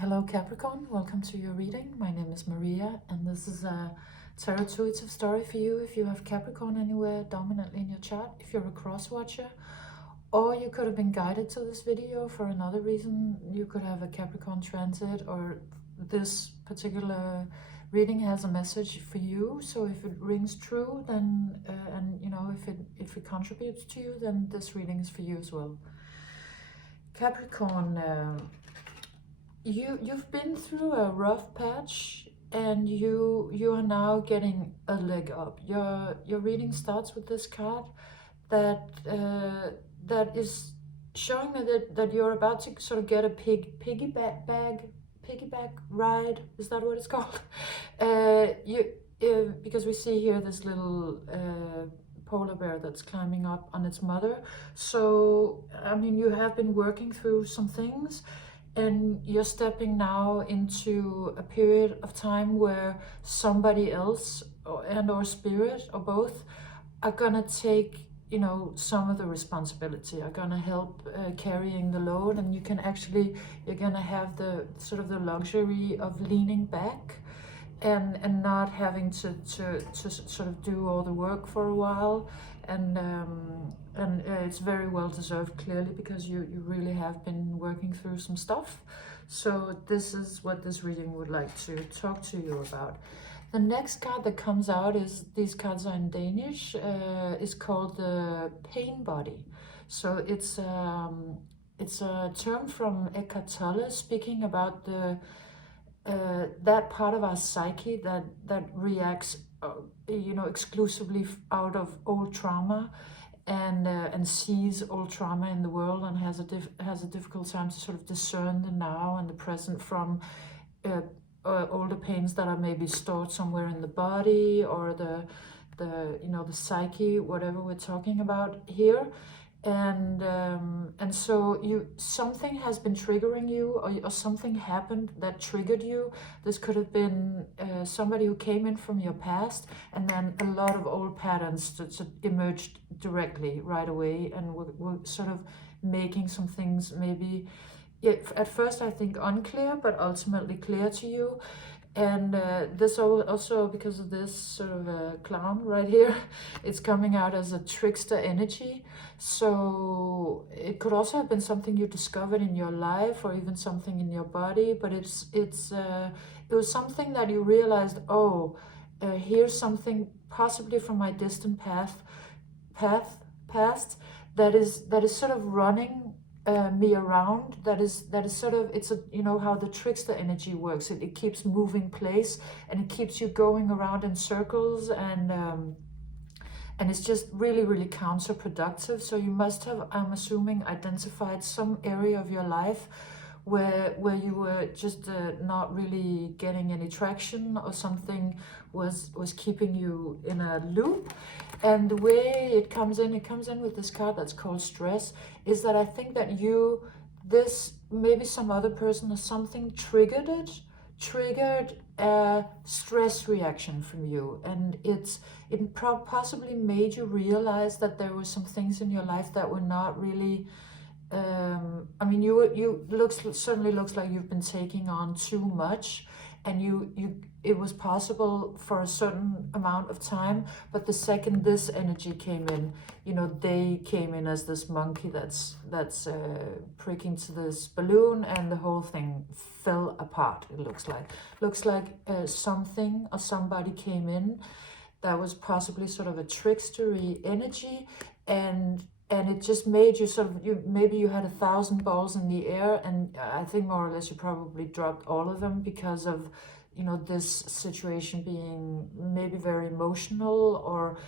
Hello Capricorn, welcome to your reading. My name is Maria and this is a tarot intuitive story for you if you have Capricorn anywhere dominantly in your chart, if you're a cross watcher, or you could have been guided to this video for another reason. You could have a Capricorn transit, or this particular reading has a message for you. So if it rings true, then and you know, if it contributes to you, then this reading is for you as well. Capricorn, you've been through a rough patch and you are now getting a leg up. Your reading starts with this card that is showing me that you're about to sort of get a piggyback ride. Is that what it's called? Because we see here this little polar bear that's climbing up on its mother. So I mean, you have been working through some things, and you're stepping now into a period of time where somebody else or spirit or both are gonna take, you know, some of the responsibility, are gonna help carrying the load, and you're gonna have the sort of the luxury of leaning back and not having to sort of do all the work for a while, and it's very well deserved, clearly, because you really have been working through some stuff. So this is what this reading would like to talk to you about. The next card that comes out is, these cards are in Danish, is called the pain body. So it's a term from Eckhart Tolle, speaking about that part of our psyche that reacts, you know, exclusively out of old trauma, and sees old trauma in the world, and has a difficult time to sort of discern the now and the present from older pains that are maybe stored somewhere in the body, or the you know, the psyche, whatever we're talking about here. And so something has been triggering you, or something happened that triggered you. This could have been somebody who came in from your past, and then a lot of old patterns that emerged directly right away, and were sort of making some things maybe, at first I think unclear, but ultimately clear to you. And this also, because of this sort of clown right here, it's coming out as a trickster energy. So it could also have been something you discovered in your life, or even something in your body. But it was something that you realized, oh, here's something possibly from my distant past that is sort of running me around, that is sort of, it's a, you know how the trickster energy works, it keeps moving place, and it keeps you going around in circles, and it's just really counterproductive. So you must have, I'm assuming, identified some area of your life where you were just not really getting any traction, or something was keeping you in a loop. And the way it comes in with this card that's called stress, is that I think that maybe some other person or something triggered a stress reaction from you, and it possibly made you realize that there were some things in your life that were not really, I mean, certainly looks like you've been taking on too much, and it was possible for a certain amount of time, but the second this energy came in, you know, they came in as this monkey that's pricking to this balloon, and the whole thing fell apart. It looks like something or somebody came in that was possibly sort of a trickstery energy, and it just made you sort of, maybe you had 1,000 balls in the air, and I think more or less you probably dropped all of them, because of, you know, this situation being maybe very emotional, or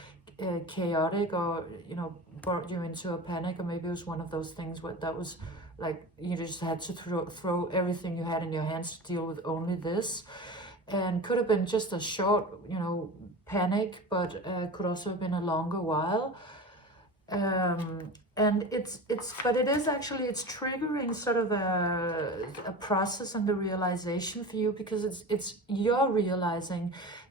chaotic, or, you know, brought you into a panic. Or maybe it was one of those things where that was like, you just had to throw everything you had in your hands to deal with only this. And could have been just a short, you know, panic, but could also have been a longer while. And but it is actually, it's triggering sort of a process and a realization for you, because it's you're realizing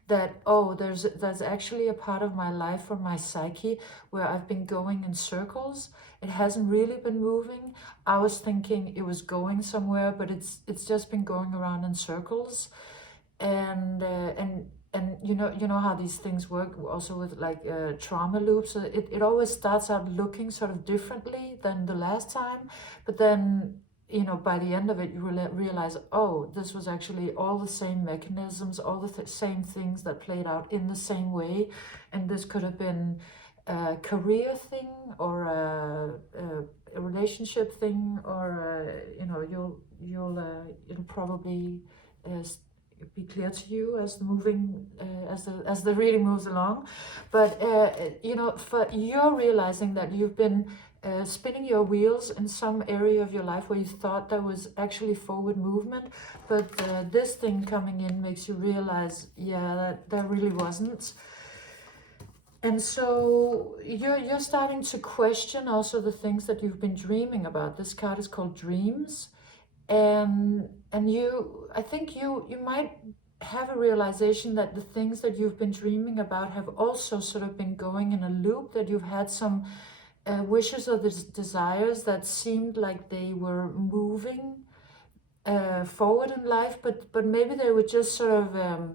that, oh, there's actually a part of my life or my psyche where I've been going in circles. It hasn't really been moving. I was thinking it was going somewhere, but it's just been going around in circles. And you know how these things work also with like trauma loops. So it always starts out looking sort of differently than the last time, but then, you know, by the end of it, you realize, oh, this was actually all the same mechanisms, all the same things that played out in the same way. And this could have been a career thing, or a relationship thing, or you know, it'll probably be clear to you as the reading moves along. But you know, you're realizing that you've been spinning your wheels in some area of your life where you thought there was actually forward movement, but this thing coming in makes you realize, yeah, that there really wasn't. And so you're starting to question also the things that you've been dreaming about. This card is called Dreams. And I think you might have a realization that the things that you've been dreaming about have also sort of been going in a loop, that you've had some wishes or desires that seemed like they were moving forward in life, but maybe they were just sort of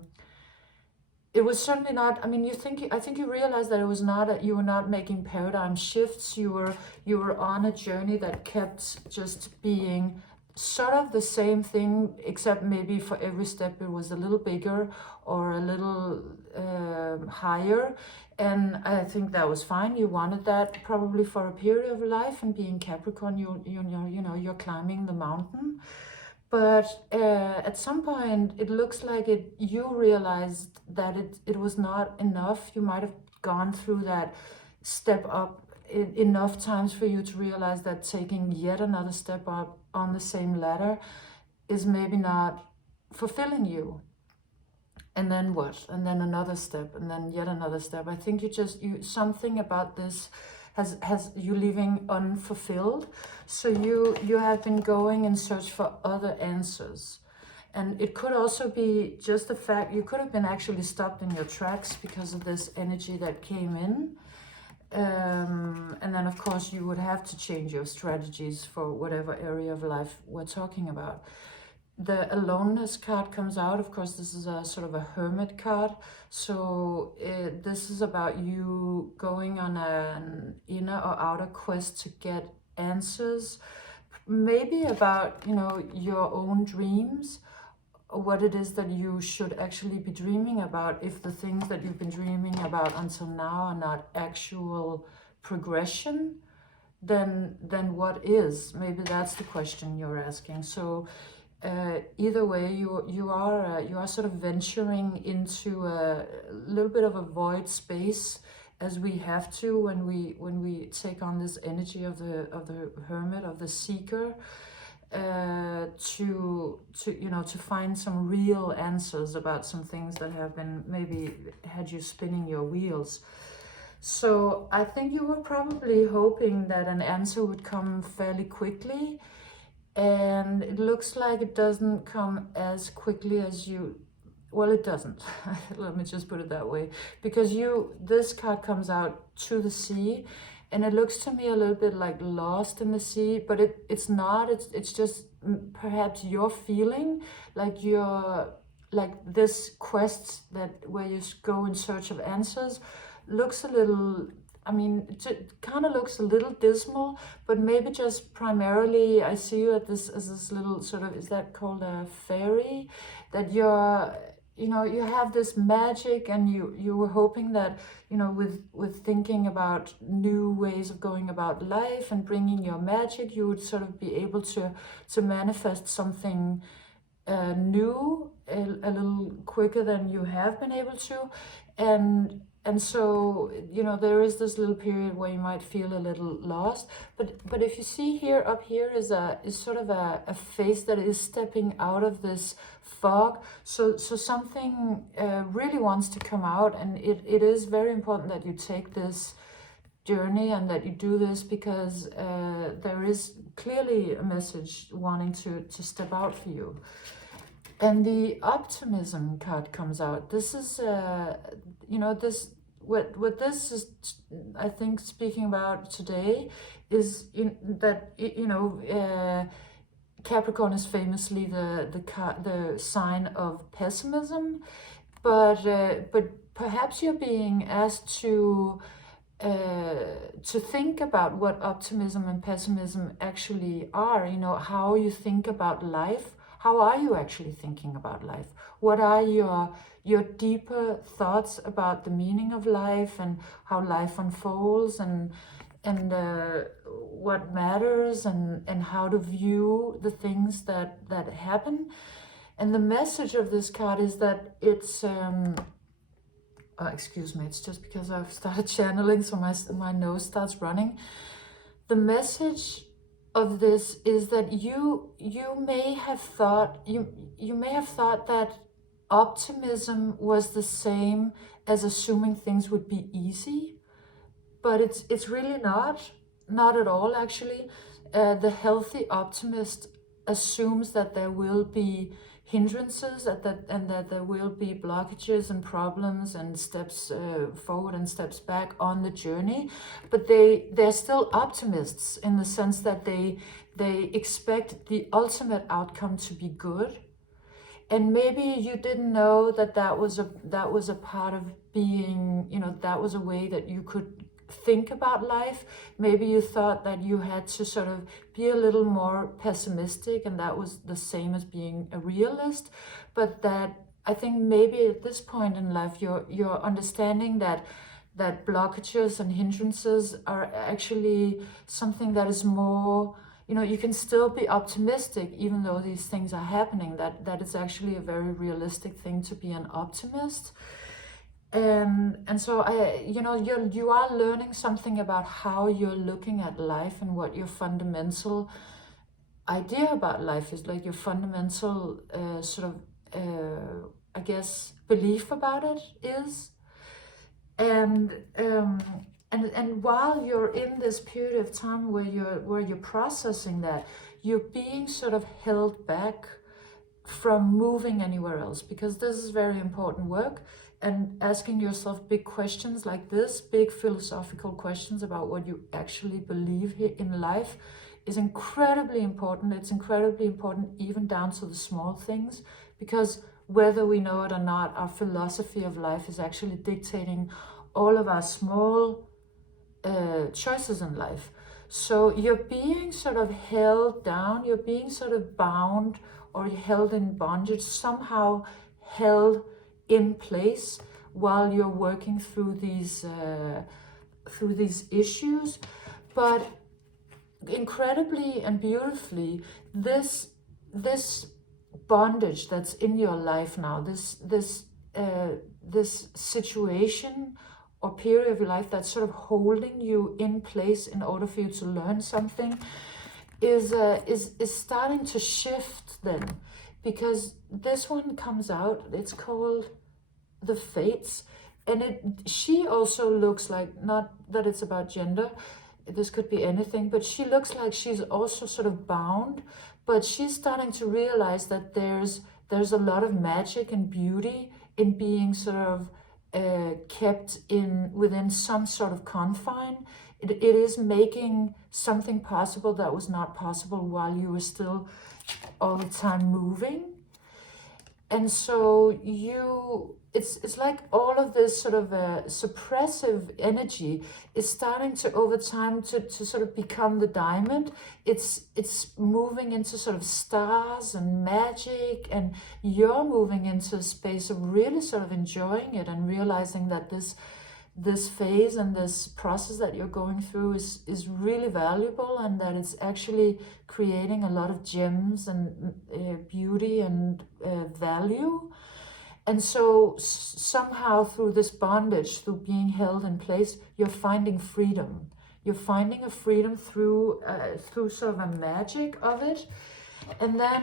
it was certainly not. I mean, I think you realized that it was not you were not making paradigm shifts. You were on a journey that kept just being sort of the same thing, except maybe for every step it was a little bigger or a little higher. And I think that was fine. You wanted that probably for a period of life, and being Capricorn, you know, you're climbing the mountain. But at some point, it looks like you realized that it was not enough. You might have gone through that step up enough times for you to realize that taking yet another step up on the same ladder is maybe not fulfilling you. And then what? And then another step, and then yet another step. I think something about this has you leaving unfulfilled. So you have been going in search for other answers. And it could also be just the fact you could have been actually stopped in your tracks because of this energy that came in. And then of course you would have to change your strategies for whatever area of life we're talking about. The aloneness card comes out. Of course, this is a sort of a hermit card. So this is about you going on an inner or outer quest to get answers, maybe about, you know, your own dreams, what it is that you should actually be dreaming about. If the things that you've been dreaming about until now are not actual progression, then what is? Maybe that's the question you're asking. So either way, you are sort of venturing into a little bit of a void space, as we have to when we take on this energy of the hermit, of the seeker, to you know, to find some real answers about some things that have been maybe had you spinning your wheels. So I think you were probably hoping that an answer would come fairly quickly. And it looks like it doesn't come as quickly as you, well, it doesn't. Let me just put it that way. Because this card comes out to the sea, and it looks to me a little bit like lost in the sea, but it's not. It's just perhaps your feeling like this quest where you go in search of answers looks a little, I mean, it kind of looks a little dismal, but maybe just primarily I see you as this little sort of, is that called a fairy? That you know, you have this magic, and you were hoping that, you know, with thinking about new ways of going about life and bringing your magic, you would sort of be able to manifest something new a little quicker than you have been able to. And so, you know, there is this little period where you might feel a little lost. But if you see here, up here is sort of a face that is stepping out of this fog. So something really wants to come out, and it is very important that you take this journey, and that you do this because there is clearly a message wanting to step out for you. And the Optimism card comes out. This is, you know, this what this is, I think, speaking about today is that, you know, Capricorn is famously the sign of pessimism, but perhaps you're being asked to think about what optimism and pessimism actually are. You know, how you think about life. How are you actually thinking about life? What are your deeper thoughts about the meaning of life and how life unfolds, and what matters, and how to view the things that happen? And the message of this card is that it's excuse me, it's just because I've started channeling, so my nose starts running. The message of this is that you may have thought that optimism was the same as assuming things would be easy, but it's really not at all, actually. The healthy optimist assumes that there will be hindrances, and that there will be blockages and problems and steps forward and steps back on the journey, but they're still optimists in the sense that they expect the ultimate outcome to be good. And maybe you didn't know that was a part of being, you know, that was a way that you could think about life. Maybe you thought that you had to sort of be a little more pessimistic, and that was the same as being a realist. But that, I think, maybe at this point in life you're understanding that blockages and hindrances are actually something that is more, you know, you can still be optimistic even though these things are happening. That it's actually a very realistic thing to be an optimist. And so you know, you are learning something about how you're looking at life and what your fundamental idea about life is, like your fundamental sort of I guess belief about it is. And while you're in this period of time where you're processing that, you're being sort of held back from moving anywhere else, because this is very important work. And asking yourself big questions like this, big philosophical questions about what you actually believe in life, is incredibly important. It's incredibly important even down to the small things, because whether we know it or not, our philosophy of life is actually dictating all of our small choices in life. So you're being sort of held down, you're being sort of bound or held in bondage, somehow held in place while you're working through these issues. But incredibly and beautifully, this bondage that's in your life now, this situation or period of your life that's sort of holding you in place in order for you to learn something, is starting to shift then. Because this one comes out, it's called the Fates, and she also looks like, not that it's about gender, this could be anything, but she looks like she's also sort of bound, but she's starting to realize that there's a lot of magic and beauty in being sort of kept within some sort of confine. It is making something possible that was not possible while you were still all the time moving. And so it's like all of this sort of suppressive energy is starting to, over time, to sort of become the diamond. It's moving into sort of stars and magic, and you're moving into a space of really sort of enjoying it and realizing that this phase and this process that you're going through is really valuable, and that it's actually creating a lot of gems and beauty and value. And so somehow through this bondage, through being held in place, you're finding freedom. You're finding a freedom through sort of a magic of it. And then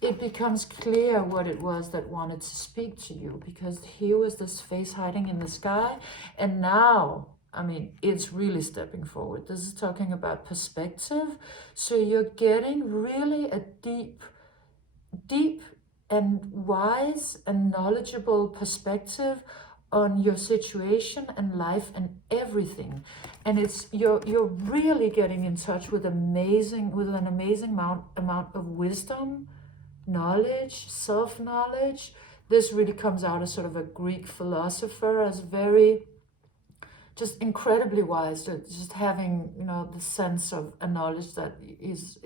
it becomes clear what it was that wanted to speak to you, because here was this face hiding in the sky. And now I mean, it's really stepping forward. This is talking about perspective. So you're getting really a deep and wise and knowledgeable perspective on your situation and life and everything. And it's you're really getting in touch with an amazing amount of wisdom, knowledge, self-knowledge. This really comes out as sort of a Greek philosopher, as very just incredibly wise, just having, you know, the sense of a knowledge that is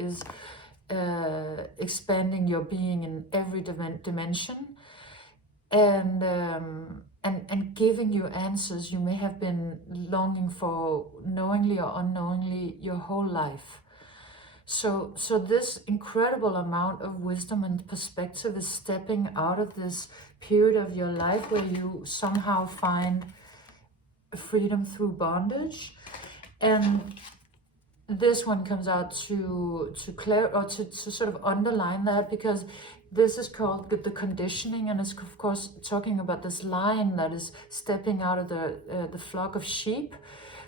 expanding your being in every dimension, and giving you answers you may have been longing for, knowingly or unknowingly, your whole life. So this incredible amount of wisdom and perspective is stepping out of this period of your life where you somehow find freedom through bondage. And this one comes out to sort of underline that, because this is called the conditioning, and it's of course talking about this lion that is stepping out of the flock of sheep,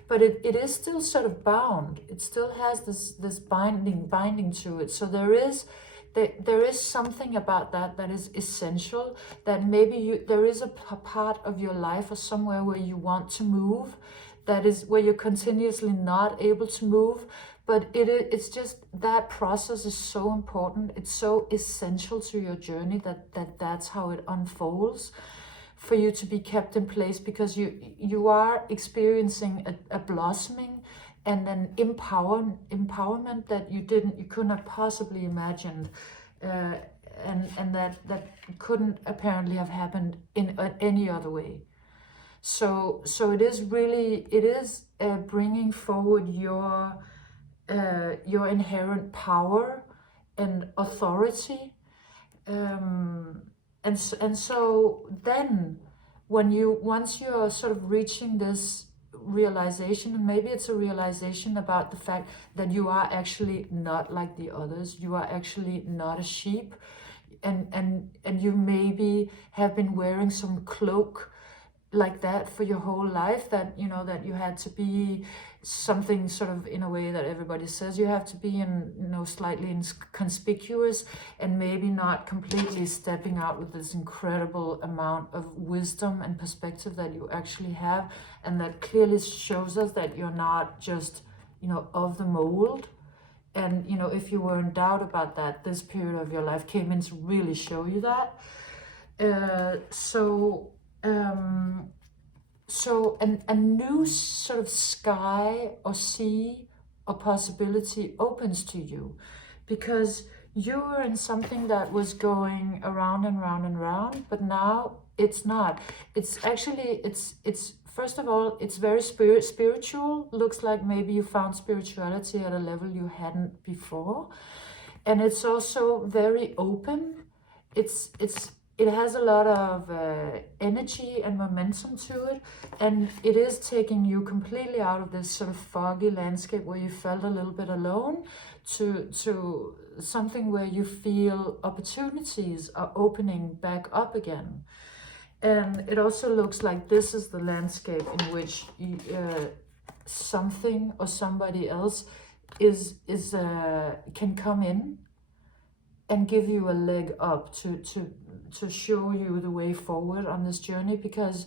but it is still sort of bound. It still has this binding to it. So there is something about that is essential, that maybe there is a part of your life or somewhere where you want to move, that is where you're continuously not able to move, but it's just that process is so important. It's so essential to your journey that's how it unfolds, for you to be kept in place, because you are experiencing a blossoming and an empowerment that you couldn't have possibly imagined, and that couldn't apparently have happened in any other way. So it is bringing forward your inherent power and authority, and so then once you're sort of reaching this realization, and maybe it's a realization about the fact that you are actually not like the others, you are actually not a sheep, and you maybe have been wearing some cloak like that for your whole life, that you know that you had to be something sort of, in a way that everybody says you have to be, in, you know, slightly conspicuous, and maybe not completely stepping out with this incredible amount of wisdom and perspective that you actually have, and that clearly shows us that you're not just, you know, of the mold. And you know, if you were in doubt about that, this period of your life came in to really show you that. So a new sort of sky or sea or possibility opens to you, because you were in something that was going around and round and round, but now it's not. It's actually, it's first of all, it's very spiritual. Looks like maybe you found spirituality at a level you hadn't before. And it's also very open. It has a lot of energy and momentum to it, and it is taking you completely out of this sort of foggy landscape where you felt a little bit alone, to something where you feel opportunities are opening back up again. And it also looks like this is the landscape in which something or somebody else can come in and give you a leg up to show you the way forward on this journey, because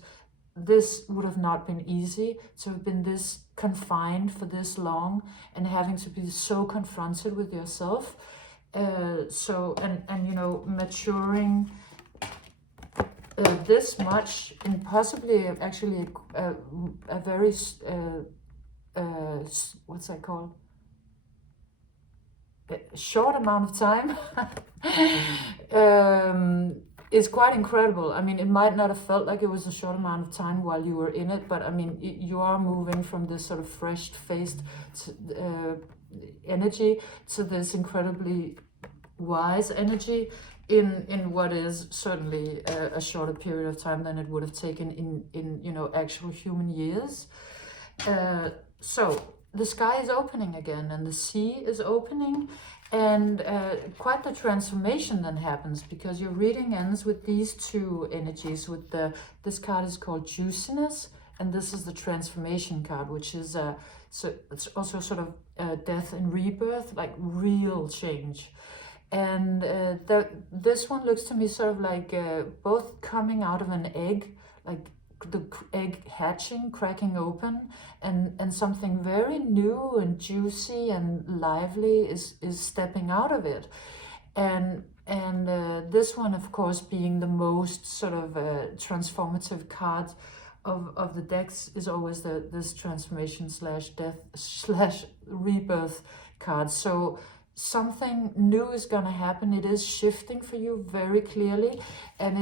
this would have not been easy to have been this confined for this long and having to be so confronted with yourself. And you know, maturing this much in possibly actually a very what's that called? A short amount of time is quite incredible. I mean, it might not have felt like it was a short amount of time while you were in it, but I mean, you are moving from this sort of fresh-faced energy to this incredibly wise energy in what is certainly a shorter period of time than it would have taken in you know, actual human years. So the sky is opening again, and the sea is opening, and quite the transformation then happens, because your reading ends with these two energies. With this card is called juiciness, and this is the transformation card, which is so it's also sort of death and rebirth, like real change. And this one looks to me sort of like both coming out of an egg, like the egg hatching, cracking open, and something very new and juicy and lively is stepping out of it. And this one, of course, being the most sort of transformative card of the decks, is always this transformation slash death slash rebirth card. So something new is going to happen. It is shifting for you very clearly, and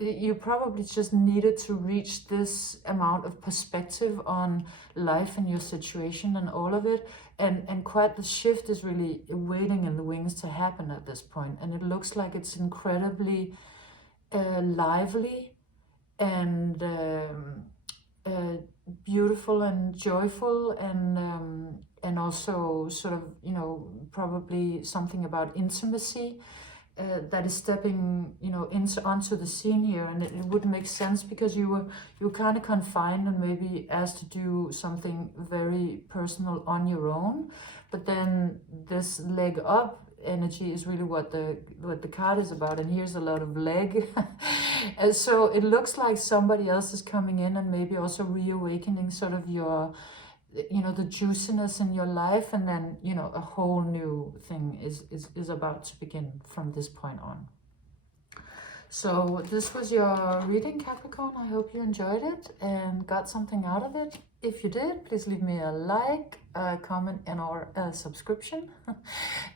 you probably just needed to reach this amount of perspective on life and your situation and all of it, and quite the shift is really waiting in the wings to happen at this point. And it looks like it's incredibly lively and beautiful and joyful, and also sort of, you know, probably something about intimacy that is stepping, you know, onto the scene here. And it would make sense because you were kind of confined and maybe asked to do something very personal on your own, but then this leg up energy is really what the card is about. And here's a lot of leg. And so it looks like somebody else is coming in and maybe also reawakening sort of your, you know, the juiciness in your life, and then, you know, a whole new thing is about to begin from this point on. So this was your reading, Capricorn. I hope you enjoyed it and got something out of it. If you did, please leave me a like, a comment, and or a subscription.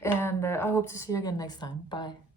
And I hope to see you again next time. Bye.